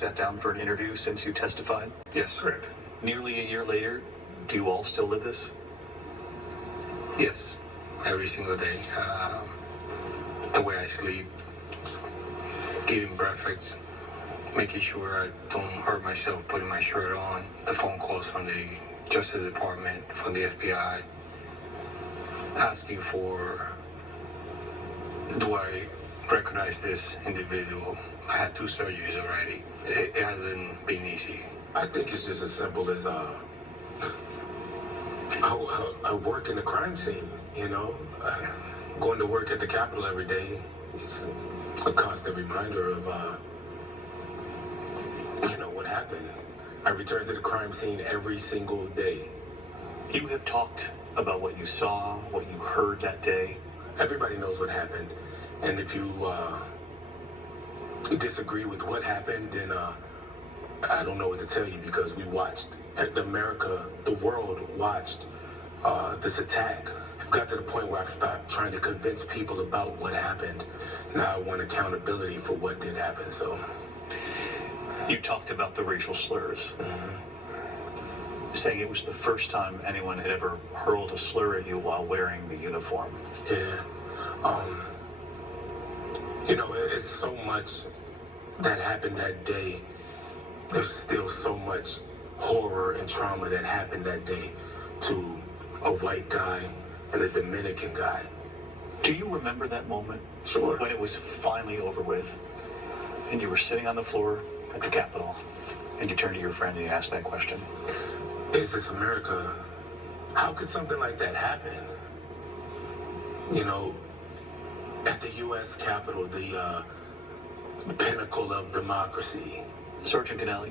Sat down for an interview since you testified? Yes. Correct. Nearly a year later, do you all still live this? Yes. Every single day. The way I sleep, eating breakfast, making sure I don't hurt myself, putting my shirt on, the phone calls from the Justice Department, from the FBI, asking for, do I recognize this individual? I had 2 surgeries already. It hasn't been easy. I think it's just as simple as I work in the crime scene, you know? Going to work at the Capitol every day is a constant reminder of, what happened. I return to the crime scene every single day. You have talked about what you saw, what you heard that day. Everybody knows what happened. And if you disagree with what happened, then I don't know what to tell you, because we watched, America, the world watched this attack. I've got to the point where I've stopped trying to convince people about what happened. Now I want accountability for what did happen, so. You talked about the racial slurs, saying it was the first time anyone had ever hurled a slur at you while wearing the uniform. Yeah. It's so much that happened that day. There's still so much horror and trauma that happened that day to a white guy and a Dominican guy. Do you remember that moment? Sure. When it was finally over with, and you were sitting on the floor at the Capitol, and you turned to your friend and you asked that question? Is this America? How could something like that happen? At the U.S. Capitol, the pinnacle of democracy. Sergeant Cannell,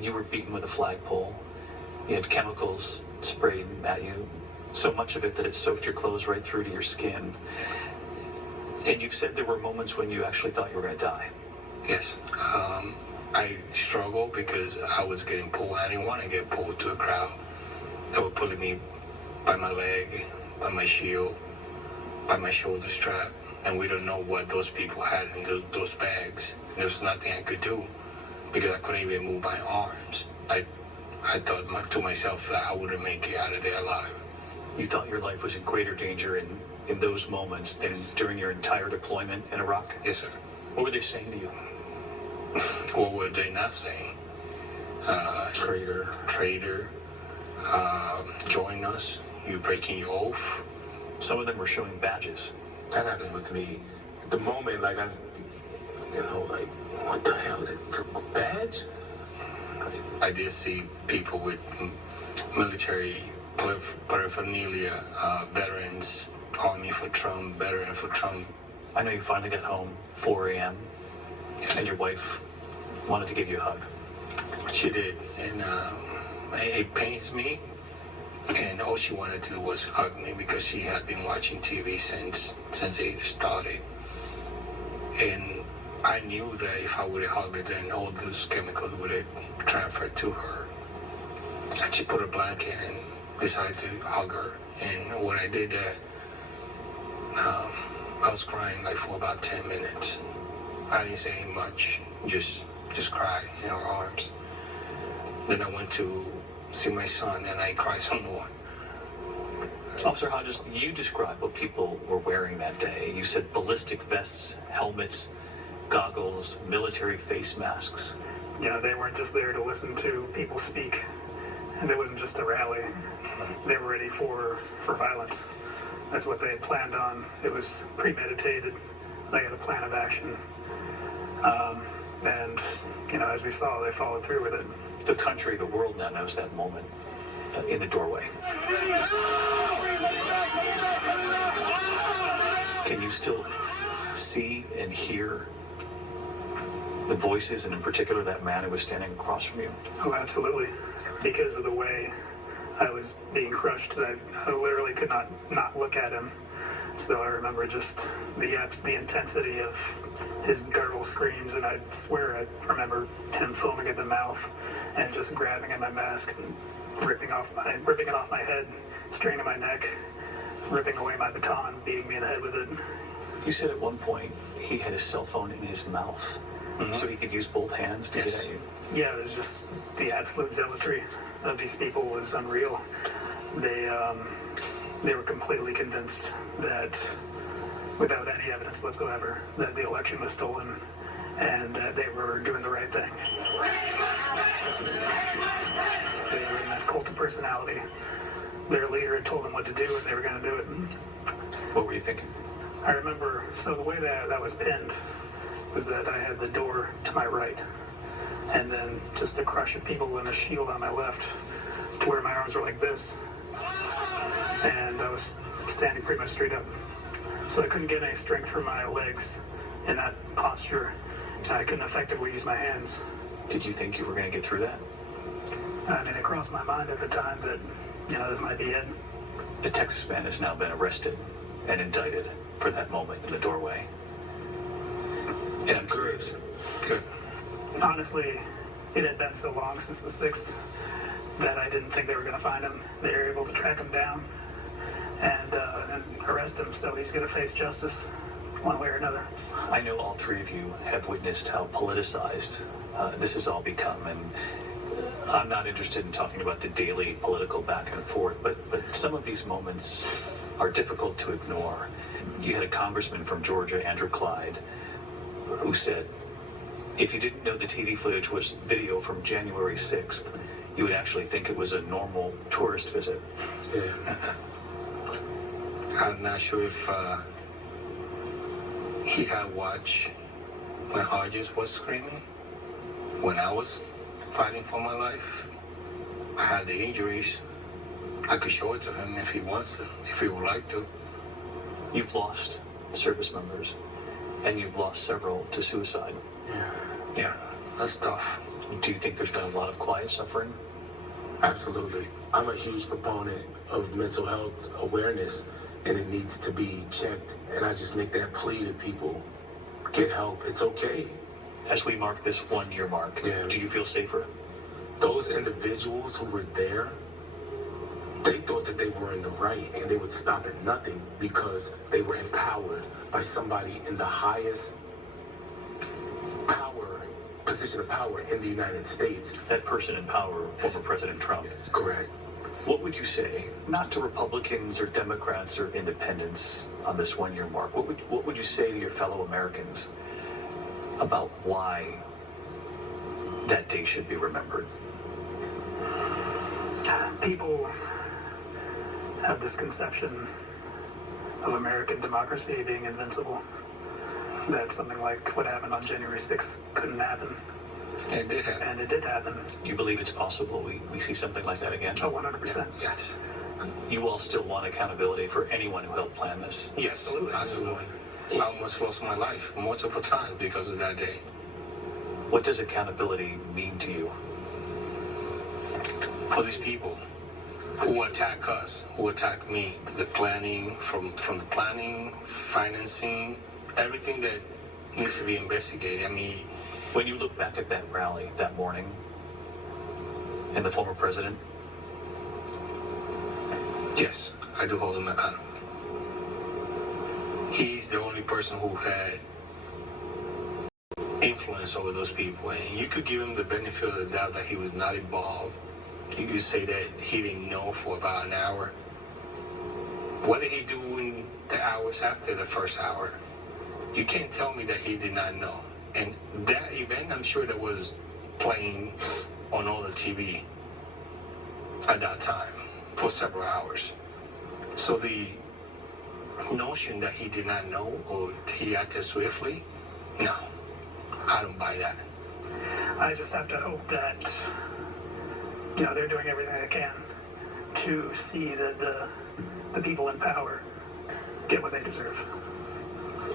you were beaten with a flagpole. You had chemicals sprayed at you, so much of it that it soaked your clothes right through to your skin. And you've said there were moments when you actually thought you were going to die. Yes. I struggled because I was getting pulled. I didn't want to get pulled to a crowd. They were pulling me by my leg, by my shield, by my shoulder strap. And we don't know what those people had in those bags. There was nothing I could do because I couldn't even move my arms. I thought to myself that I wouldn't make it out of there alive. You thought your life was in greater danger in those moments than during your entire deployment in Iraq? Yes, sir. What were they saying to you? What were they not saying? Traitor. Join us. You're breaking your oath. Some of them were showing badges. That happened with me. The moment, what the hell? It's a badge? I did see people with military paraphernalia, veterans, Army for Trump, veteran for Trump. I know you finally got home 4 a.m. and your wife wanted to give you a hug. She did, and it pains me. And all she wanted to do was hug me because she had been watching TV since it started. And I knew that if I would have hugged her, then all those chemicals would have transferred to her. And she put a blanket and decided to hug her. And when I did that, I was crying for about 10 minutes. I didn't say much, just cried in her arms. Then I went to see my son and I cried some more. Officer Hodges, you described what people were wearing that day. You said ballistic vests, helmets, goggles, military face masks. They weren't just there to listen to people speak. And it wasn't just a rally. They were ready for violence. That's what they had planned on. It was premeditated. They had a plan of action. And as we saw, they followed through with it. The country, the world now knows that moment in the doorway. Can you still see and hear the voices, and in particular that man who was standing across from you? Oh, absolutely. Because of the way I was being crushed, I literally could not look at him. So I remember just the intensity of his gurgle screams, and I swear I remember him foaming at the mouth and just grabbing at my mask and ripping it off my head, straining my neck, ripping away my baton, beating me in the head with it. You said at one point he had his cell phone in his mouth. So he could use both hands to get at you? Yeah, it was just the absolute zealotry of these people was unreal. They were completely convinced that, without any evidence whatsoever, that the election was stolen and that they were doing the right thing. They were in that cult of personality. Their leader had told them what to do and they were going to do it. What were you thinking? I remember, so the way that was pinned was that I had the door to my right and then just a crush of people and a shield on my left to where my arms were like this. And I was standing pretty much straight up. So I couldn't get any strength from my legs in that posture. And I couldn't effectively use my hands. Did you think you were going to get through that? I mean, it crossed my mind at the time that, this might be it. A Texas man has now been arrested and indicted for that moment in the doorway. And I'm curious. Good. Honestly, it had been so long since the 6th that I didn't think they were going to find him. They were able to track him down and arrest him, so he's going to face justice one way or another. I know all three of you have witnessed how politicized this has all become, and I'm not interested in talking about the daily political back and forth, but some of these moments are difficult to ignore. You had a congressman from Georgia, Andrew Clyde, who said, if you didn't know the TV footage was video from January 6th, you would actually think it was a normal tourist visit. Yeah. I'm not sure if he had watched when Hodges was screaming, when I was fighting for my life. I had the injuries. I could show it to him if he wants to, if he would like to. You've lost service members, and you've lost several to suicide. Yeah, that's tough. Do you think there's been a lot of quiet suffering? Absolutely. I'm a huge proponent of mental health awareness, and it needs to be checked. And I just make that plea to people. Get help. It's okay. As we mark this 1 year mark, Yeah. do you feel safer? Those individuals who were there, they thought that they were in the right and they would stop at nothing because they were empowered by somebody in the highest position of power in the United States. That person in power, former President Trump. Correct. What would you say, not to Republicans or Democrats or independents on this 1 year mark, what would you say to your fellow Americans about why that day should be remembered? People have this conception of American democracy being invincible. That something like what happened on January 6th couldn't happen. It did happen. And it did happen. You believe it's possible we see something like that again? Oh, 100%. Yes. You all still want accountability for anyone who helped plan this? Yes, absolutely. I almost lost my life multiple times because of that day. What does accountability mean to you? For these people who attack us, who attack me, the planning, from the planning, financing, everything that needs to be investigated. I mean, When you look back at that rally that morning and the former president, yes, I do hold him accountable. He's the only person who had influence over those people, and you could give him the benefit of the doubt that he was not involved. You could say that he didn't know for about an hour. What did he do in the hours after the first hour? You can't tell me that he did not know. And that event, I'm sure that was playing on all the TV at that time for several hours. So the notion that he did not know or he acted swiftly, no, I don't buy that. I just have to hope that, they're doing everything they can to see that the people in power get what they deserve.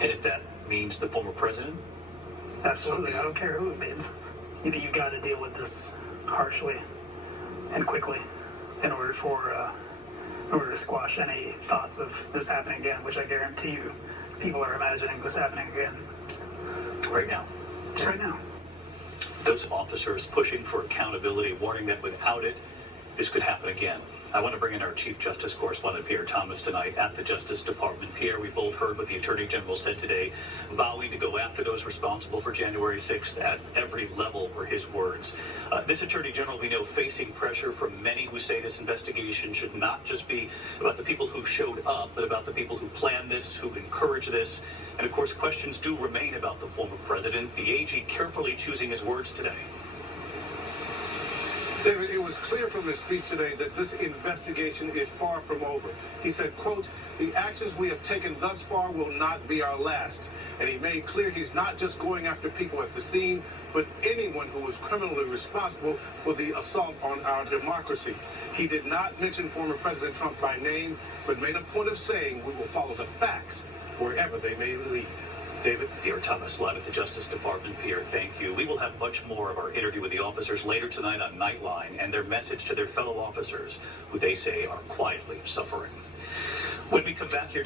and if that means the former president, Absolutely. I don't care who it means. You got to deal with this harshly and quickly in order to squash any thoughts of this happening again, which I guarantee you people are imagining this happening again. right now, Right now. those officers pushing for accountability, warning that without it, this could happen again. I want to bring in our Chief Justice Correspondent, Pierre Thomas, tonight at the Justice Department. Pierre, we both heard what the Attorney General said today, vowing to go after those responsible for January 6th at every level, were his words. This Attorney General, we know, facing pressure from many who say this investigation should not just be about the people who showed up, but about the people who planned this, who encouraged this. And of course, questions do remain about the former president. The AG carefully choosing his words today. David, it was clear from his speech today that this investigation is far from over. He said, quote, "The actions we have taken thus far will not be our last." And he made clear he's not just going after people at the scene, but anyone who was criminally responsible for the assault on our democracy. He did not mention former President Trump by name, but made a point of saying we will follow the facts wherever they may lead. David? Pierre Thomas, live at the Justice Department. Pierre, thank you. We will have much more of our interview with the officers later tonight on Nightline and their message to their fellow officers, who they say are quietly suffering. When we come back here